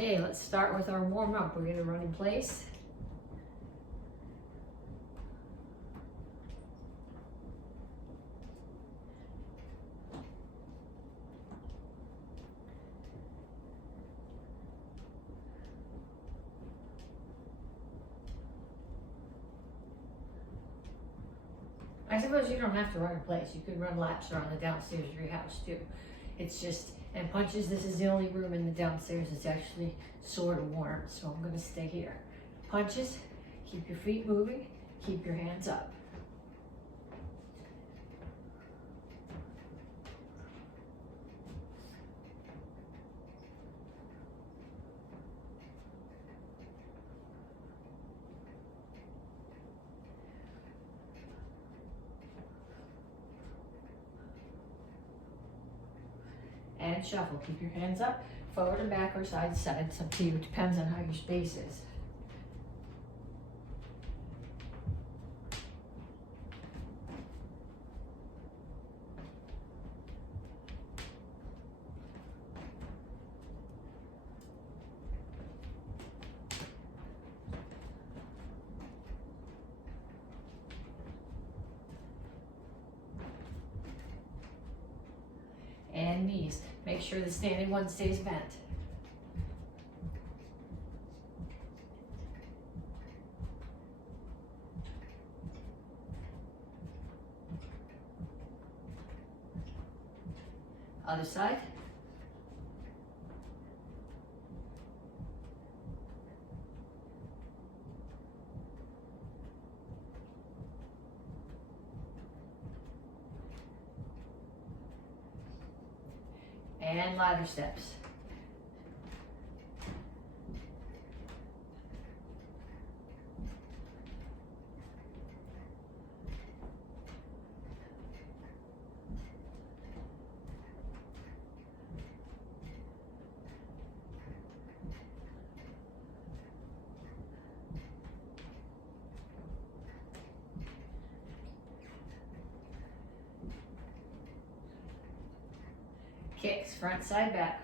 Okay, let's start with our warm up. We're gonna run in place. I suppose you don't have to run in place. You could run laps around the downstairs of your house too. It's just, and punches, this is the only room in the downstairs that's actually sort of warm, so I'm gonna stay here. Punches, keep your feet moving, keep your hands up. And shuffle. Keep your hands up, forward and back or side to side. It's up to you. It depends on how your space is. And knees. Make sure the standing one stays bent. Other side. And ladder steps. Kicks, front, side, back.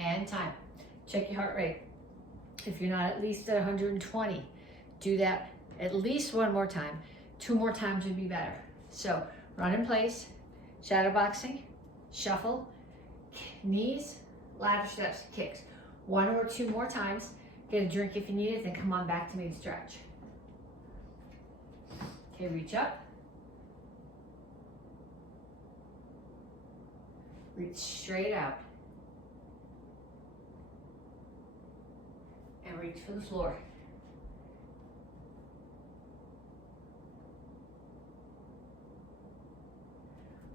And time. Check your heart rate. If you're not at least at 120, do that at least one more time. 2 more times would be better. So run in place, shadow boxing, shuffle, knees, ladder steps, kicks. 1 or 2 more times. Get a drink if you need it, then come on back to me to stretch. Okay, reach up. Reach straight out. And reach for the floor.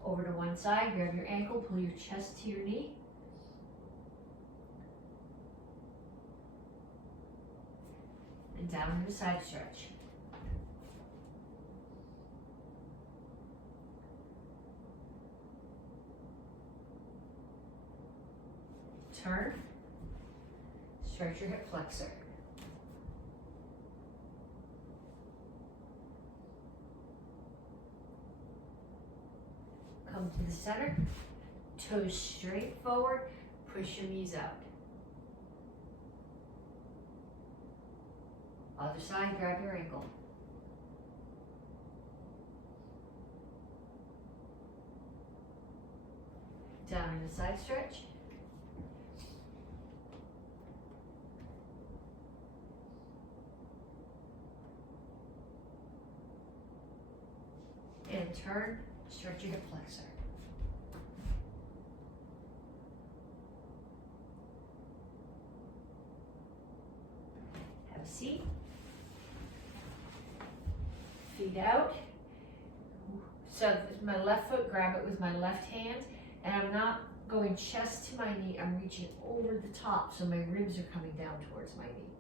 Over to one side, grab your ankle, pull your chest to your knee. And down into side stretch. Turn. Stretch your hip flexor. Come to the center, toes straight forward, push your knees out. Other side, grab your ankle. Down into side stretch. And turn, stretch your hip flexor. Have a seat. Feet out. So my left foot, grab it with my left hand, and I'm not going chest to my knee, I'm reaching over the top so my ribs are coming down towards my knee.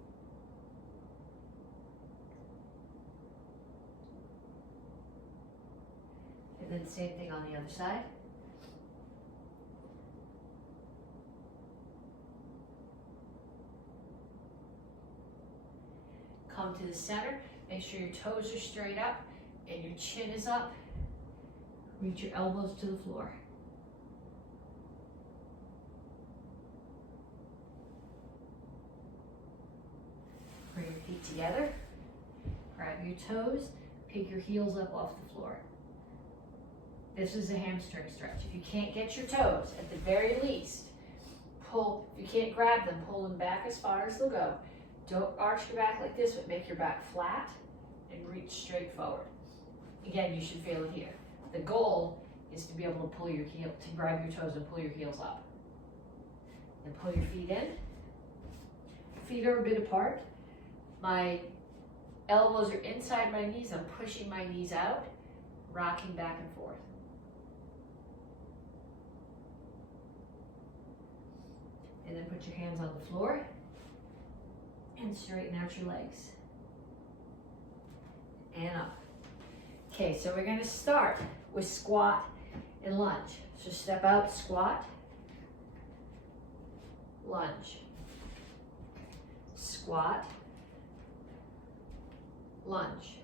And then same thing on the other side. Come to the center, make sure your toes are straight up and your chin is up. Reach your elbows to the floor. Bring your feet together, grab your toes, pick your heels up off the floor. This is a hamstring stretch. If you can't get your toes, at the very least, pull, if you can't grab them, pull them back as far as they'll go. Don't arch your back like this, but make your back flat and reach straight forward. Again, you should feel it here. The goal is to be able to pull your heel, to grab your toes and pull your heels up. And pull your feet in. Feet are a bit apart. My elbows are inside my knees. I'm pushing my knees out, rocking back and forth. And then put your hands on the floor and straighten out your legs. And up. Okay, so we're gonna start with squat and lunge. So step out, squat, lunge, squat, lunge.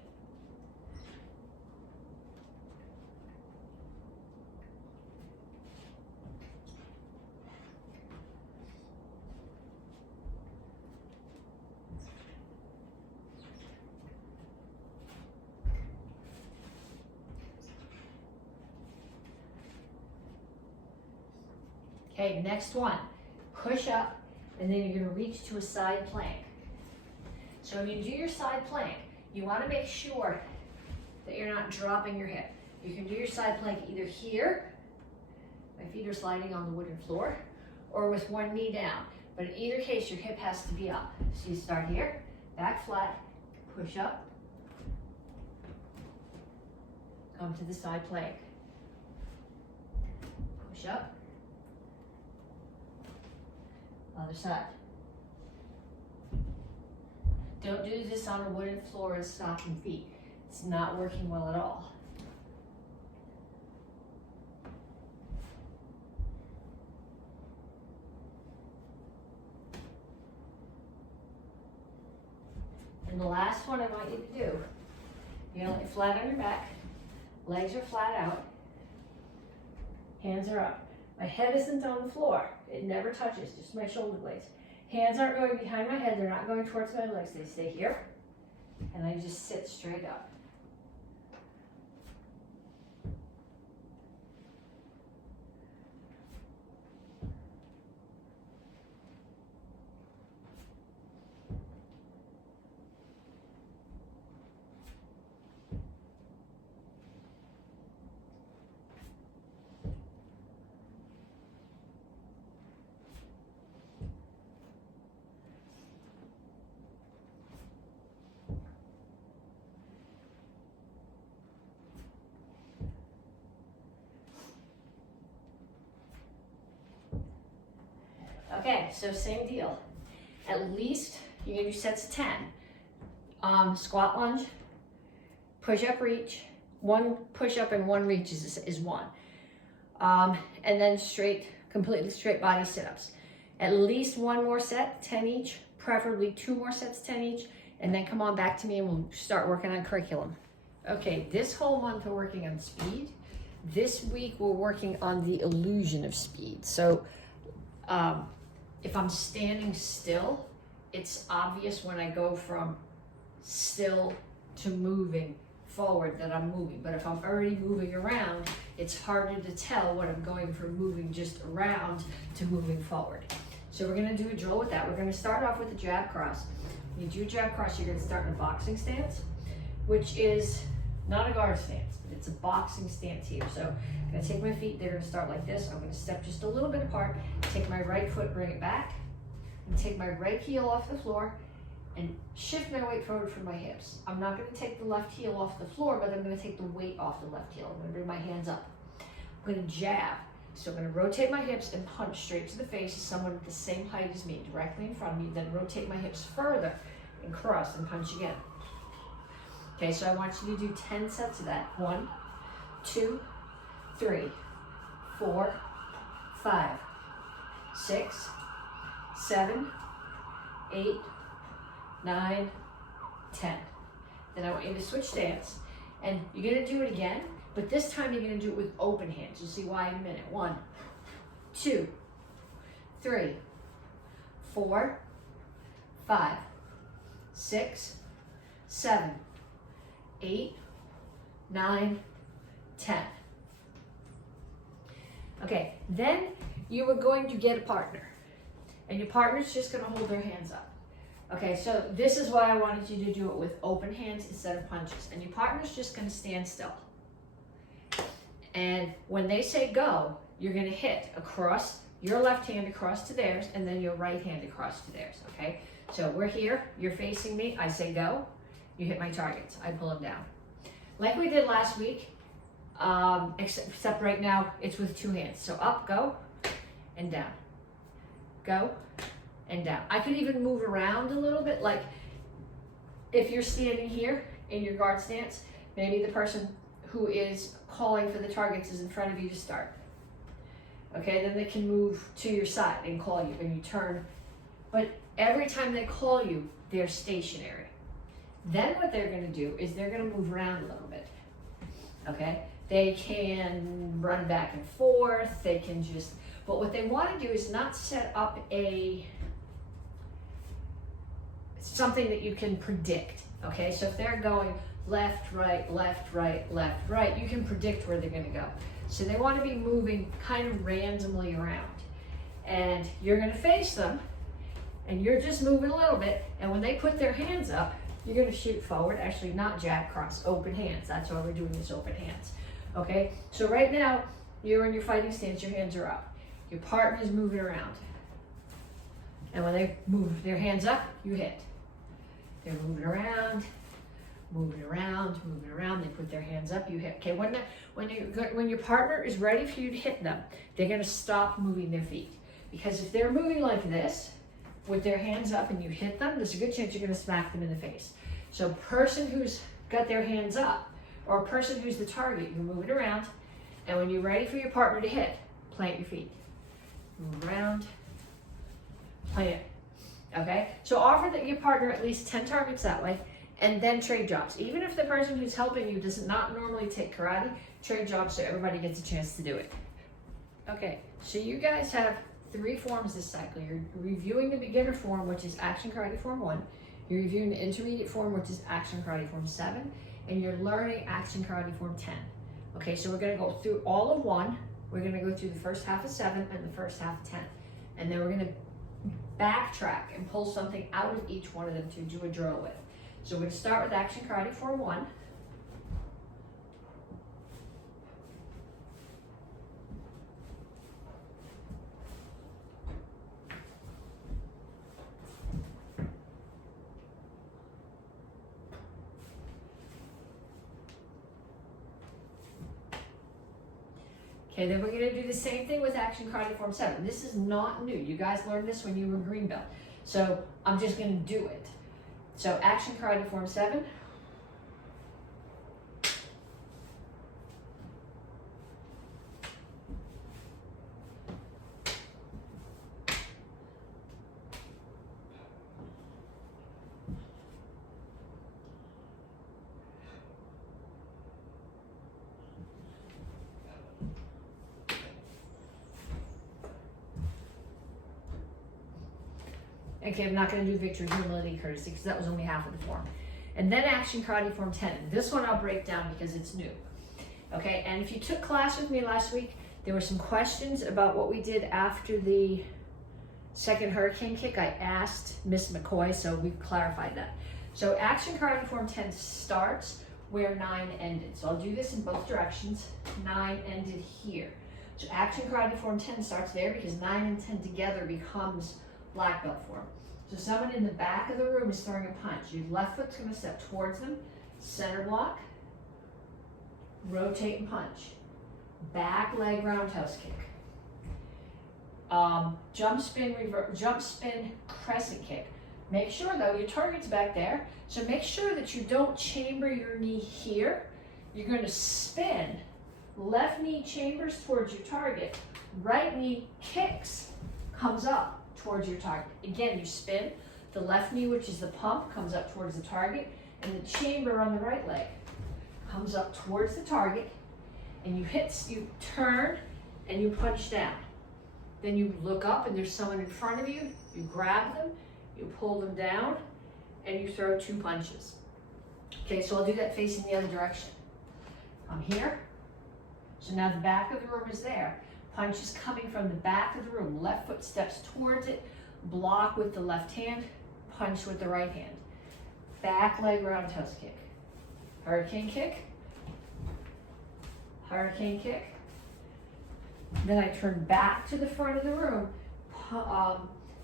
Okay, next one, push up, and then you're gonna reach to a side plank. So when you do your side plank, you wanna make sure that you're not dropping your hip. You can do your side plank either here, my feet are sliding on the wooden floor, or with one knee down. But in either case, your hip has to be up. So you start here, back flat, push up, come to the side plank, push up, other side. Don't do this on a wooden floor and stocking feet. It's not working well at all. And the last one I want you to do, you're gonna lay flat on your back, legs are flat out, hands are up. My head isn't on the floor. It never touches, just my shoulder blades. Hands aren't going behind my head, they're not going towards my legs, they stay here. And I just sit straight up. Okay, so same deal. At least you're gonna do sets of 10. Squat lunge, push up reach, one push up and one reach is one. And then straight, completely straight body sit-ups. At least one more set, 10 each, preferably 2 more sets, 10 each, and then come on back to me and we'll start working on curriculum. Okay, this whole month we're working on speed. This week we're working on the illusion of speed. So, if I'm standing still, it's obvious when I go from still to moving forward that I'm moving. But if I'm already moving around, it's harder to tell when I'm going from moving just around to moving forward. So we're gonna do a drill with that. We're gonna start off with a jab cross. When you do a jab cross, you're gonna start in a boxing stance, which is not a guard stance, but it's a boxing stance here. So I'm gonna take my feet, they're gonna start like this. I'm gonna step just a little bit apart, take my right foot, bring it back, and take my right heel off the floor and shift my weight forward from my hips. I'm not gonna take the left heel off the floor, but I'm gonna take the weight off the left heel. I'm gonna bring my hands up. I'm gonna jab. So I'm gonna rotate my hips and punch straight to the face of someone the same height as me, directly in front of me, then rotate my hips further and cross and punch again. Okay, so I want you to do 10 sets of that. 1, 2, 3, 4, 5, 6, 7, 8, 9, 10. Then I want you to switch stance, and you're gonna do it again, but this time you're gonna do it with open hands. You'll see why in a minute. 1, 2, 3, 4, 5, 6, 7, 8, 9, 10. Okay, then you are going to get a partner, and your partner's just gonna hold their hands up. Okay, so this is why I wanted you to do it with open hands instead of punches, and your partner's just gonna stand still. And when they say go, you're gonna hit across your left hand across to theirs, and then your right hand across to theirs, okay? So we're here, you're facing me, I say go, you hit my targets, I pull them down. Like we did last week, except right now it's with 2 hands. So up, go, and down. Go, and down. I could even move around a little bit, like if you're standing here in your guard stance, maybe the person who is calling for the targets is in front of you to start. Okay, then they can move to your side and call you, and you turn. But every time they call you, they're stationary. Then what they're gonna do is they're gonna move around a little bit, okay? They can run back and forth, they can just, but what they wanna do is not set up something that you can predict, okay? So if they're going left, right, left, right, left, right, you can predict where they're gonna go. So they wanna be moving kind of randomly around. And you're gonna face them, and you're just moving a little bit, and when they put their hands up, you're gonna shoot forward, actually not jab cross, open hands. That's why we're doing this open hands, okay? So right now, you're in your fighting stance, your hands are up. Your partner's moving around. And when they move their hands up, you hit. They're moving around, moving around, moving around. They put their hands up, you hit. Okay, when your partner is ready for you to hit them, they're gonna stop moving their feet. Because if they're moving like this, with their hands up and you hit them, there's a good chance you're gonna smack them in the face. So person who's got their hands up, or a person who's the target, you're moving around, and when you're ready for your partner to hit, plant your feet. Move around, plant it, okay? So offer your partner at least 10 targets that way, and then trade jobs. Even if the person who's helping you does not normally take karate, trade jobs so everybody gets a chance to do it. Okay, so you guys have 3 forms this cycle. You're reviewing the beginner form, which is Action Karate Form 1. You're reviewing the intermediate form, which is Action Karate Form 7. And you're learning Action Karate Form 10. Okay, so we're gonna go through all of 1. We're gonna go through the first half of 7 and the first half of 10. And then we're gonna backtrack and pull something out of each one of them to do a drill with. So we're gonna start with Action Karate Form 1. Okay, then we're gonna do the same thing with Action Karate Form 7. This is not new. You guys learned this when you were green belt. So I'm just gonna do it. So Action Karate Form 7. Okay, I'm not going to do Victory, Humility, Courtesy, because that was only half of the form. And then Action Karate Form 10. This one I'll break down because it's new. Okay, and if you took class with me last week, there were some questions about what we did after the second hurricane kick. I asked Miss McCoy, so we've clarified that. So Action Karate Form 10 starts where 9 ended. So I'll do this in both directions. 9 ended here. So Action Karate Form 10 starts there because 9 and 10 together becomes black belt form. So someone in the back of the room is throwing a punch. Your left foot's going to step towards them, center block, rotate and punch. Back leg roundhouse kick. jump spin, jump spin, crescent kick. Make sure though, your target's back there. So make sure that you don't chamber your knee here. You're going to spin. Left knee chambers towards your target. Right knee kicks, comes up towards your target. Again, you spin. The left knee, which is the pump, comes up towards the target. And the chamber on the right leg comes up towards the target. And you turn and you punch down. Then you look up and there's someone in front of you. You grab them, you pull them down, and you throw 2 punches. Okay, so I'll do that facing the other direction. I'm here. So now the back of the room is there. Punch is coming from the back of the room. Left foot steps towards it. Block with the left hand. Punch with the right hand. Back leg roundhouse kick. Hurricane kick. Hurricane kick. Then I turn back to the front of the room.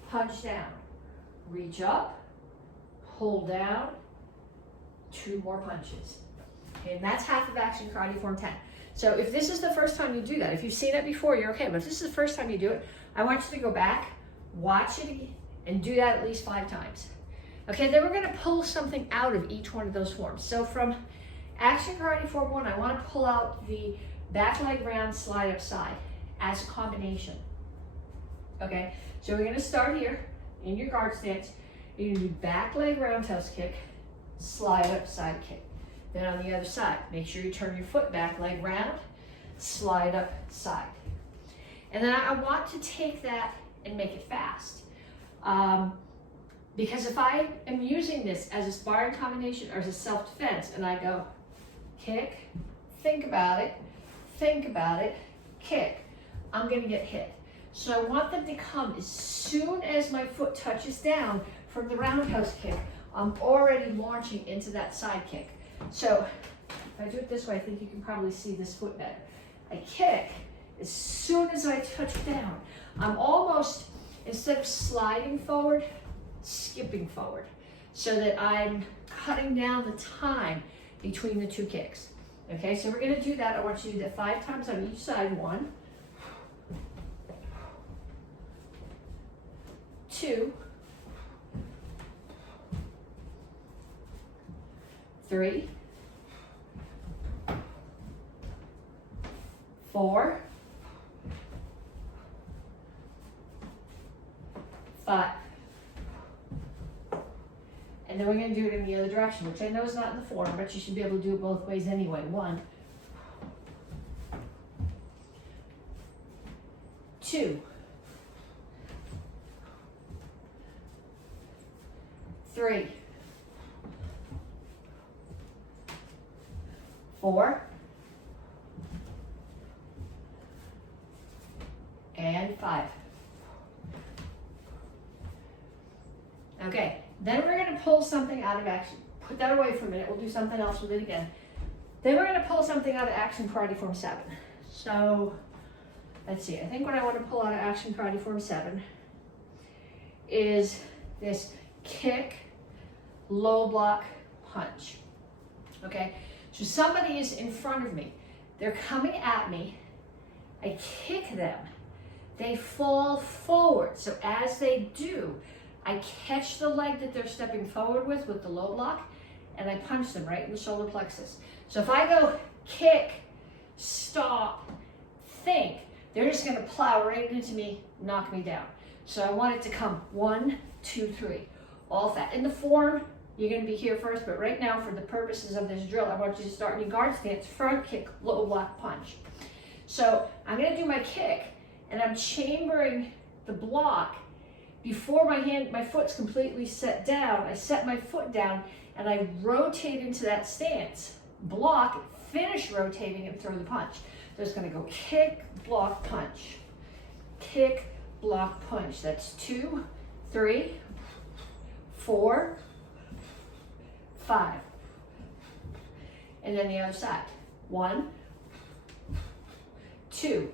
Punch down. Reach up. Pull down. 2 more punches. Okay, and that's half of action karate form 10. So if this is the first time you do that, if you've seen it before, you're okay. But if this is the first time you do it, I want you to go back, watch it, and do that at least 5 times. Okay, then we're going to pull something out of each one of those forms. So from action karate form 1, I want to pull out the back leg round slide up side as a combination. Okay, so we're going to start here in your guard stance. You're going to do back leg roundhouse kick, slide up side kick. Then on the other side, make sure you turn your foot back, leg round, slide up side. And then I want to take that and make it fast. Because if I am using this as a sparring combination or as a self-defense, and I go kick, think about it, kick, I'm gonna get hit. So I want them to come as soon as my foot touches down from the roundhouse kick, I'm already launching into that side kick. So if I do it this way, I think you can probably see this foot better. I kick as soon as I touch down. I'm almost, instead of sliding forward, skipping forward, so that I'm cutting down the time between the 2 kicks. Okay, so we're going to do that. I want you to do that 5 times on each side. 1, 2, 3, 4, 5. And then we're going to do it in the other direction, which I know is not in the form, but you should be able to do it both ways anyway. 1, 2, 3, 4, and 5. Okay, then we're going to pull something out of action. Put that away for a minute. We'll do something else with it again. Then we're going to pull something out of action karate form 7. So let's see. I think what I want to pull out of action karate form 7 is this kick, low block, punch. Okay, so somebody is in front of me. They're coming at me. I kick them. They fall forward. So as they do, I catch the leg that they're stepping forward with the low block, and I punch them right in the shoulder plexus. So if I go kick, stop, think, they're just going to plow right into me, knock me down. So I want it to come 1, 2, 3, all fat. In the form, you're going to be here first, but right now, for the purposes of this drill, I want you to start in your guard stance, front kick, low block, punch. So I'm going to do my kick, and I'm chambering the block. Before my foot's completely set down, I set my foot down and I rotate into that stance. Block, finish rotating and throw the punch. So it's gonna go kick, block, punch. Kick, block, punch. That's 2, 3, 4, 5. And then the other side. 1, 2,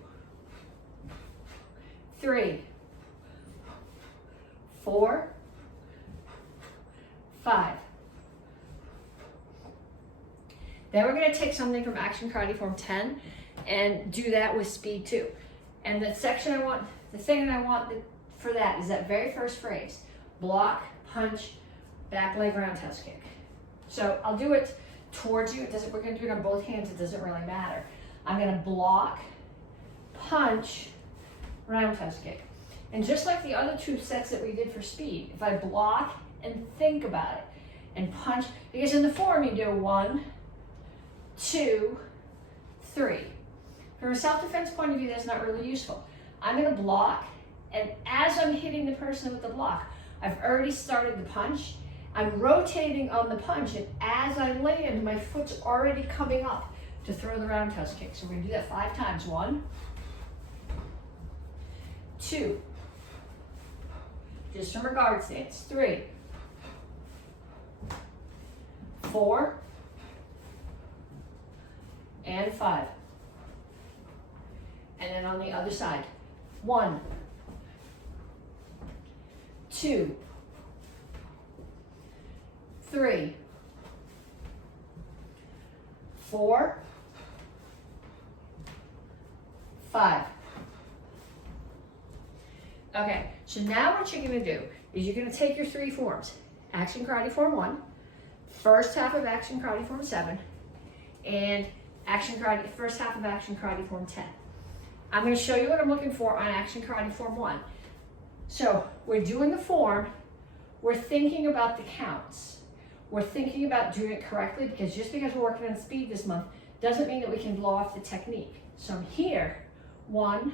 3, 4, 5. Then we're going to take something from Action Karate Form 10 and do that with speed too. And the section I want the thing that I want for that is that very first phrase. Block, punch, back leg roundhouse kick. So I'll do it towards you. We're gonna do it on both hands, it doesn't really matter. I'm gonna block, punch, roundhouse kick. And just like the other 2 sets that we did for speed, if I block and think about it, and punch, because in the form you do 1, 2, 3. From a self-defense point of view, that's not really useful. I'm gonna block, and as I'm hitting the person with the block, I've already started the punch. I'm rotating on the punch, and as I land, my foot's already coming up to throw the roundhouse kick. So we're gonna do that 5 times. 1, 2, just from a guard stance. 3, 4, and 5. And then on the other side. 1, 2, 3, 4, 5. Okay, so now what you're gonna do is you're gonna take your 3 forms. Action Karate Form 1, first half of Action Karate Form 7, and first half of Action Karate Form 10. I'm gonna show you what I'm looking for on Action Karate Form 1. So we're doing the form, we're thinking about the counts. We're thinking about doing it correctly, because just because we're working on speed this month doesn't mean that we can blow off the technique. So I'm here, 1,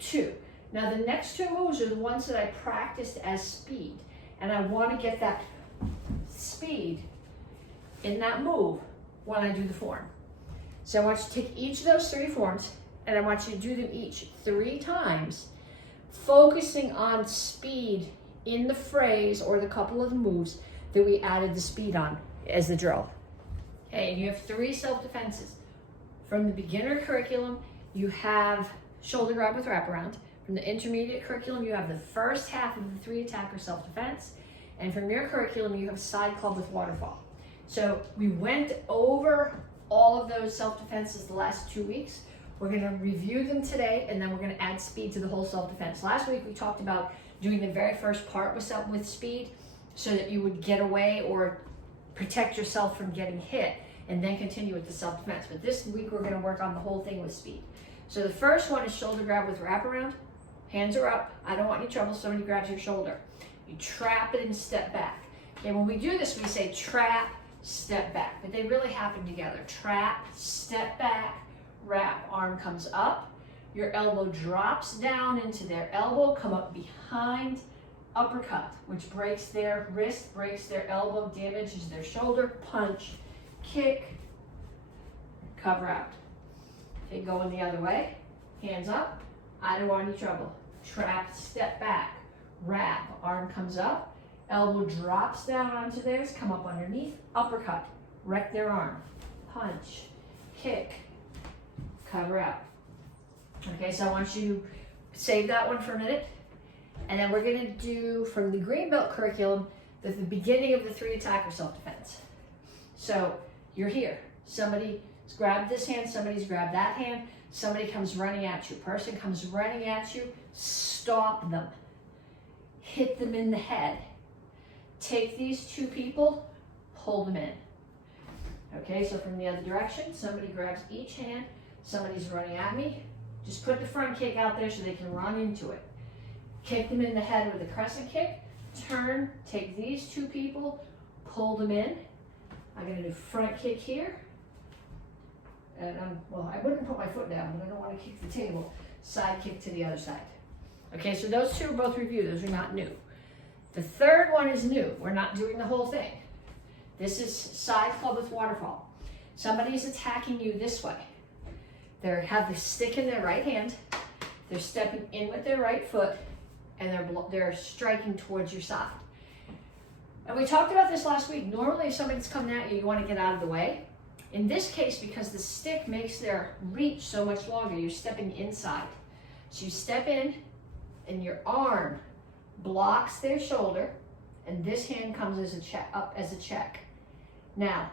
2. Now the next 2 moves are the ones that I practiced as speed, and I want to get that speed in that move when I do the form. So I want you to take each of those 3 forms, and I want you to do them each 3 times, focusing on speed in the phrase or the couple of moves that we added the speed on as the drill. Okay, and you have 3 self-defenses. From the beginner curriculum, you have shoulder grab with wraparound. From the intermediate curriculum, you have the first half of the 3 attacker self-defense. And from your curriculum, you have side club with waterfall. So we went over all of those self-defenses the last 2 weeks. We're gonna review them today, and then we're gonna add speed to the whole self-defense. Last week, we talked about doing the very first part with speed so that you would get away or protect yourself from getting hit, and then continue with the self-defense. But this week, we're gonna work on the whole thing with speed. So the first one is shoulder grab with wraparound. Hands are up. I don't want any trouble. Somebody grabs your shoulder. You trap it and step back. Okay, when we do this, we say trap, step back, but they really happen together. Trap, step back, wrap. Arm comes up. Your elbow drops down into their elbow. Come up behind. Uppercut, which breaks their wrist, breaks their elbow, damages their shoulder. Punch, kick, cover out. Okay, going the other way. Hands up. I don't want any trouble. Trap, step back, wrap. Arm comes up. Elbow drops down onto theirs. Come up underneath. Uppercut. Wreck their arm. Punch, kick, cover out. Okay, so I want you to save that one for a minute. And then we're gonna do, from the green belt curriculum, the beginning of the 3 attacker self-defense. So you're here. Somebody's grabbed this hand, somebody's grabbed that hand, somebody comes running at you. Person comes running at you, stop them. Hit them in the head. Take these 2 people, pull them in. Okay, so from the other direction, somebody grabs each hand, somebody's running at me. Just put the front kick out there so they can run into it. Kick them in the head with a crescent kick, turn, take these 2 people, pull them in. I'm gonna do front kick here. And well, I wouldn't put my foot down, but I don't want to kick the table. Side kick to the other side. Okay, so those 2 are both reviewed. Those are not new. The third one is new. We're not doing the whole thing. This is side club with waterfall. Somebody's attacking you this way. They have the stick in their right hand. They're stepping in with their right foot, and they're striking towards your side. And we talked about this last week. Normally, if somebody's coming at you, you want to get out of the way. In this case, because the stick makes their reach so much longer, you're stepping inside. So you step in, and your arm blocks their shoulder, and this hand comes as a check, up as a check. Now,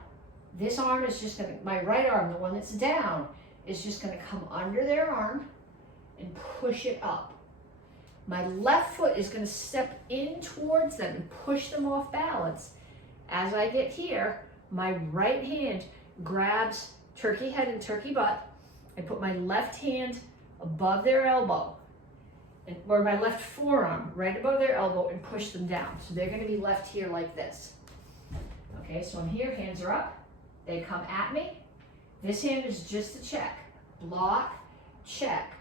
this arm is just gonna, my right arm, the one that's down, is just gonna come under their arm and push it up. My left foot is going to step in towards them and push them off balance. As I get here, my right hand grabs turkey head and turkey butt. I put my left hand above their elbow, or my left forearm right above their elbow, and push them down. So they're going to be left here like this. Okay, so I'm here, hands are up. They come at me. This hand is just a check. Block, check.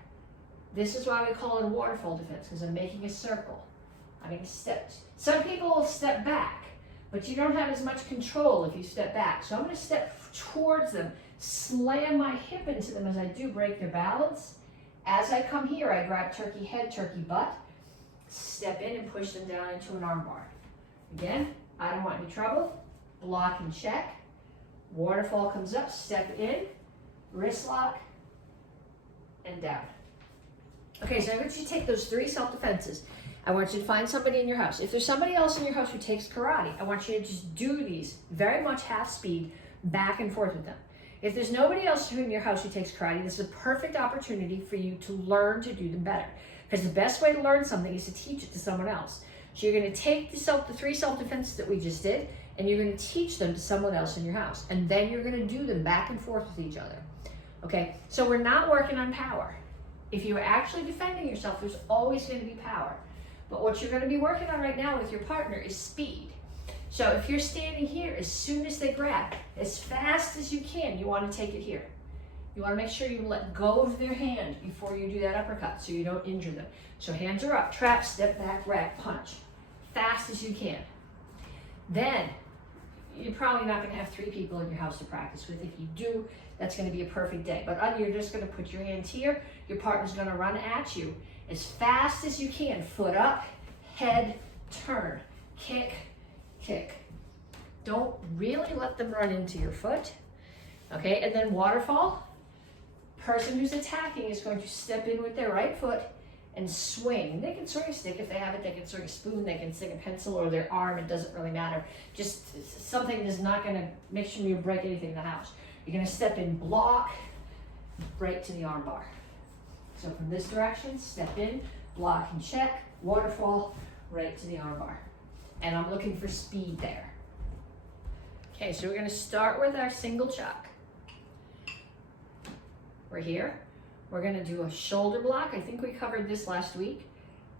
This is why we call it a waterfall defense, because I'm making a circle. I'm going to step. Some people will step back, but you don't have as much control if you step back. So I'm going to step towards them, slam my hip into them as I do, break their balance. As I come here, I grab turkey head, turkey butt, step in and push them down into an arm bar. Again, I don't want any trouble. Block and check. Waterfall comes up, step in, wrist lock, and down. Okay, so I want you to take those 3 self-defenses. I want you to find somebody in your house. If there's somebody else in your house who takes karate, I want you to just do these very much half speed, back and forth with them. If there's nobody else in your house who takes karate, this is a perfect opportunity for you to learn to do them better. Because the best way to learn something is to teach it to someone else. So you're going to take the 3 self-defenses that we just did, and you're going to teach them to someone else in your house. And then you're going to do them back and forth with each other. Okay, so we're not working on power. If you're actually defending yourself, there's always going to be power. But what you're going to be working on right now with your partner is speed. So if you're standing here, as soon as they grab, as fast as you can, you want to take it here. You want to make sure you let go of their hand before you do that uppercut so you don't injure them. So hands are up, trap, step back, rack, punch. Fast as you can. Then, you're probably not going to have 3 people in your house to practice with. If you do, that's going to be a perfect day. But you're just going to put your hands here. Your partner's going to run at you as fast as you can. Foot up, head, turn, kick, kick. Don't really let them run into your foot. Okay, and then waterfall. Person who's attacking is going to step in with their right foot and swing. They can swing a stick if they have it. They can swing a spoon. They can swing a pencil or their arm. It doesn't really matter. Just something that is not going to make sure you break anything in the house. You're going to step in, block, right to the arm bar. So from this direction, step in, block and check, waterfall, right to the arm bar. And I'm looking for speed there. Okay, so we're going to start with our single chuck. We're here. We're going to do a shoulder block. I think we covered this last week.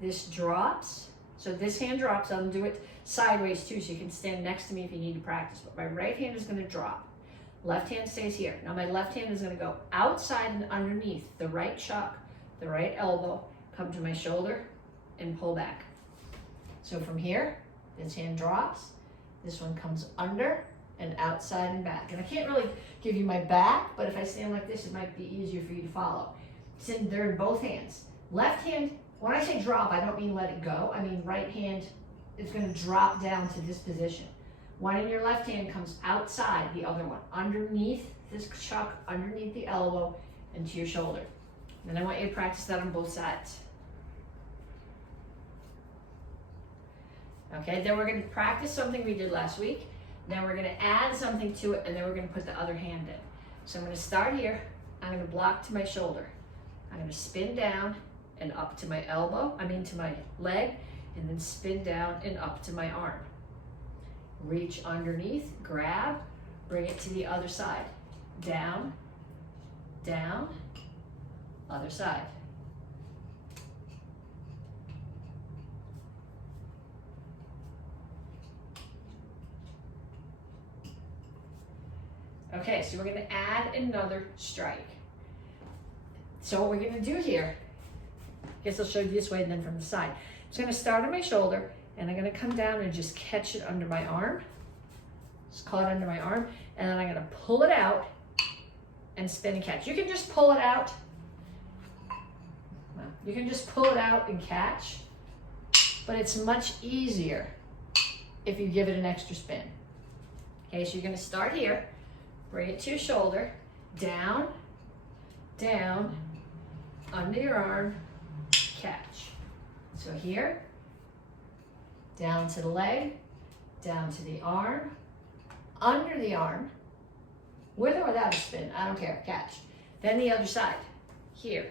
This drops. So this hand drops. I'll do it sideways too, so you can stand next to me if you need to practice. But my right hand is going to drop. Left hand stays here. Now my left hand is going to go outside and underneath the right chuck, the right elbow, come to my shoulder and pull back. So from here, this hand drops. This one comes under and outside and back. And I can't really give you my back, but if I stand like this, it might be easier for you to follow. They're in both hands. Left hand, when I say drop, I don't mean let it go. I mean right hand is going to drop down to this position. One in your left hand comes outside, the other one underneath this chuck, underneath the elbow, and to your shoulder. And I want you to practice that on both sides. Okay, then we're going to practice something we did last week. Then we're going to add something to it, and then we're going to put the other hand in. So I'm going to start here. I'm going to block to my shoulder. I'm going to spin down and up to my elbow, to my leg, and then spin down and up to my arm. Reach underneath, grab, bring it to the other side. Down, down, other side. Okay, so we're going to add another strike. So what we're going to do here, I guess I'll show you this way and then from the side. So I'm going to start on my shoulder, and I'm going to come down and just catch it under my arm. Just caught under my arm, and then I'm going to pull it out and spin and catch. You can just pull it out. You can just pull it out and catch, but it's much easier if you give it an extra spin. Okay, so you're going to start here. Bring it to your shoulder, down, down, under your arm, catch. So here, down to the leg, down to the arm, under the arm, with or without a spin, I don't care, catch. Then the other side, here,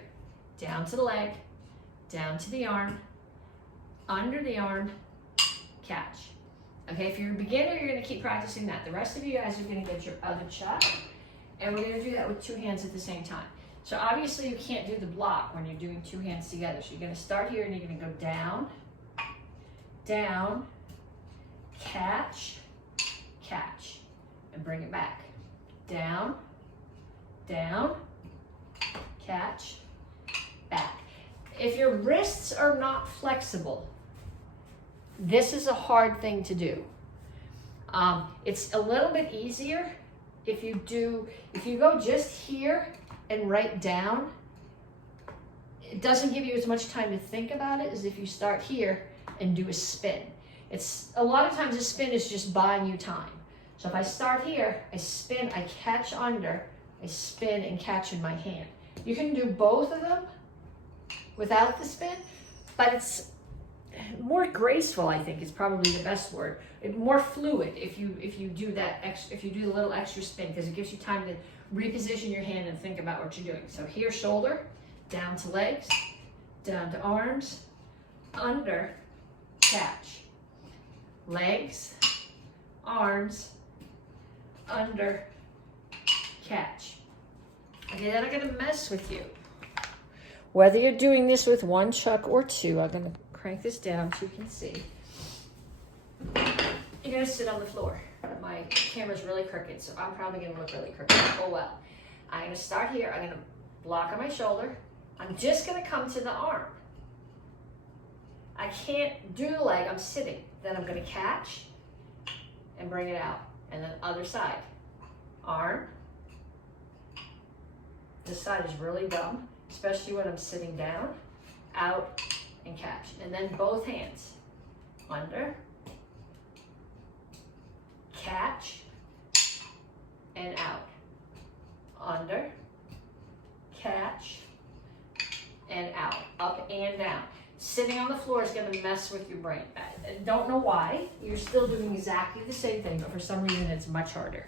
down to the leg, down to the arm, under the arm, catch. Okay, if you're a beginner, you're gonna keep practicing that. The rest of you guys are gonna get your other shot, and we're gonna do that with two hands at the same time. So obviously you can't do the block when you're doing two hands together. So you're gonna start here and you're gonna go down, down, catch, catch, and bring it back. Down, down, catch, back. If your wrists are not flexible, this is a hard thing to do. It's a little bit easier if you go just here and write down. It doesn't give you as much time to think about it as if you start here and do a spin. It's a lot of times a spin is just buying you time. So if I start here, I spin, I catch under, I spin and catch in my hand. You can do both of them without the spin, but it's more graceful, I think, is probably the best word. More fluid if you do that if you do the little extra spin, because it gives you time to reposition your hand and think about what you're doing. So here, shoulder, down to legs, down to arms, under, catch. Legs, arms, under, catch. Okay, then I'm gonna mess with you. Whether you're doing this with one chuck or two, I'm gonna crank this down so you can see. You're gonna sit on the floor. My camera's really crooked, so I'm probably gonna look really crooked. Oh well. I'm gonna start here. I'm gonna block on my shoulder. I'm just gonna come to the arm. I can't do the leg, I'm sitting. Then I'm gonna catch and bring it out. And then other side. Arm. This side is really dumb, especially when I'm sitting down. Out and catch. And then both hands. Under. Catch. And out. Under. Catch. And out. Up and down. Sitting on the floor is going to mess with your brain. I don't know why. You're still doing exactly the same thing, but for some reason it's much harder.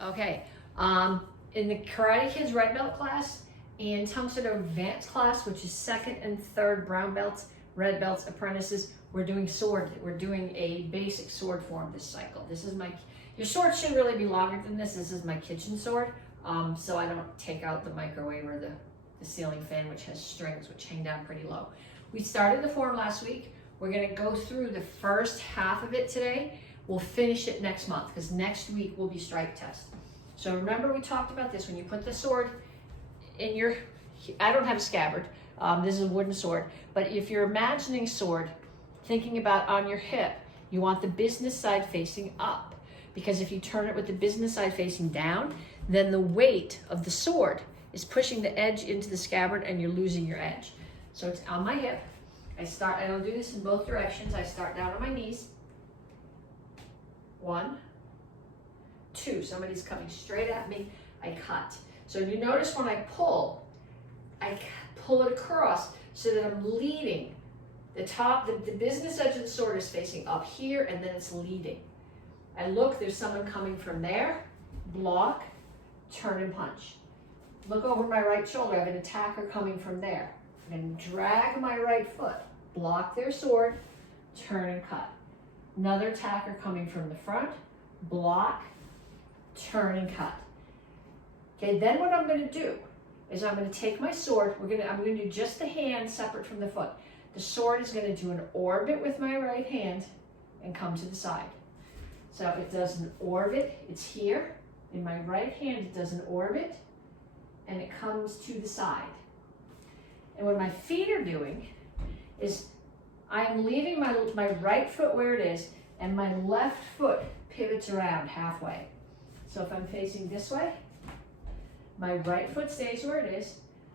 Okay. In the Karate Kids Red Belt class and Tang Soo Do Advanced class, which is second and third brown belts, red belts, apprentices, we're doing sword. We're doing a basic sword form this cycle. This is your sword should really be longer than this. This is my kitchen sword, so I don't take out the microwave or the ceiling fan, which has strings, which hang down pretty low. We started the form last week. We're gonna go through the first half of it today. We'll finish it next month, because next week will be strike test. So remember we talked about this, when you put the sword in your, I don't have a scabbard, this is a wooden sword, but if you're imagining sword, thinking about on your hip, you want the business side facing up, because if you turn it with the business side facing down, then the weight of the sword is pushing the edge into the scabbard and you're losing your edge. So it's on my hip. I don't do this in both directions. I start down on my knees. 1, 2. Somebody's coming straight at me. I cut. So you notice when I pull it across so that I'm leading. The top, the business edge of the sword is facing up here, and then it's leading. I look, there's someone coming from there. Block, turn and punch. Look over my right shoulder. I have an attacker coming from there. I'm going to drag my right foot, block their sword, turn and cut. Another attacker coming from the front, block, turn and cut. Okay, then what I'm going to do is I'm going to take my sword. I'm going to do just the hand separate from the foot. The sword is going to do an orbit with my right hand and come to the side. So it does an orbit. It's here. In my right hand, it does an orbit, and it comes to the side. And what my feet are doing is I'm leaving my right foot where it is, and my left foot pivots around halfway. So if I'm facing this way, my right foot stays where it is,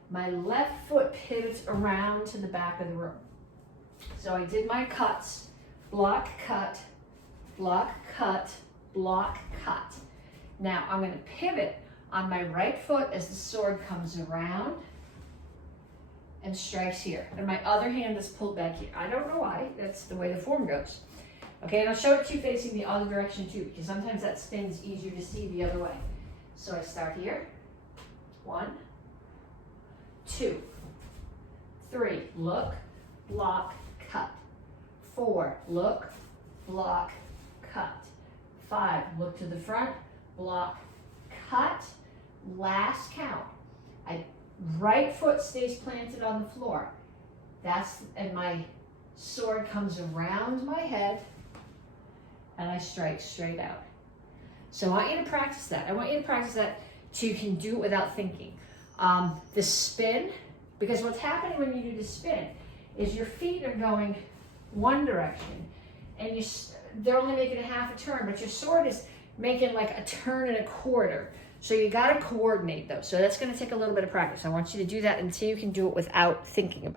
my left foot pivots around to the back of the room. So I did my cuts, block, cut, block, cut, block, cut. Now I'm going to pivot on my right foot as the sword comes around and strikes here. And my other hand is pulled back here. I don't know why, that's the way the form goes. Okay, and I'll show it to you facing the other direction too, because sometimes that spin's easier to see the other way. So I start here. 1, 2, 3, look, block, cut. 4, look, block, cut. 5, look to the front, block, cut, last count. Right foot stays planted on the floor. And my sword comes around my head and I strike straight out. So I want you to practice that. I want you to practice that so you can do it without thinking. The spin, because what's happening when you do the spin is your feet are going one direction and they're only making a half a turn, but your sword is making like a turn and a quarter. So you got to coordinate those. So that's going to take a little bit of practice. I want you to do that until you can do it without thinking about it.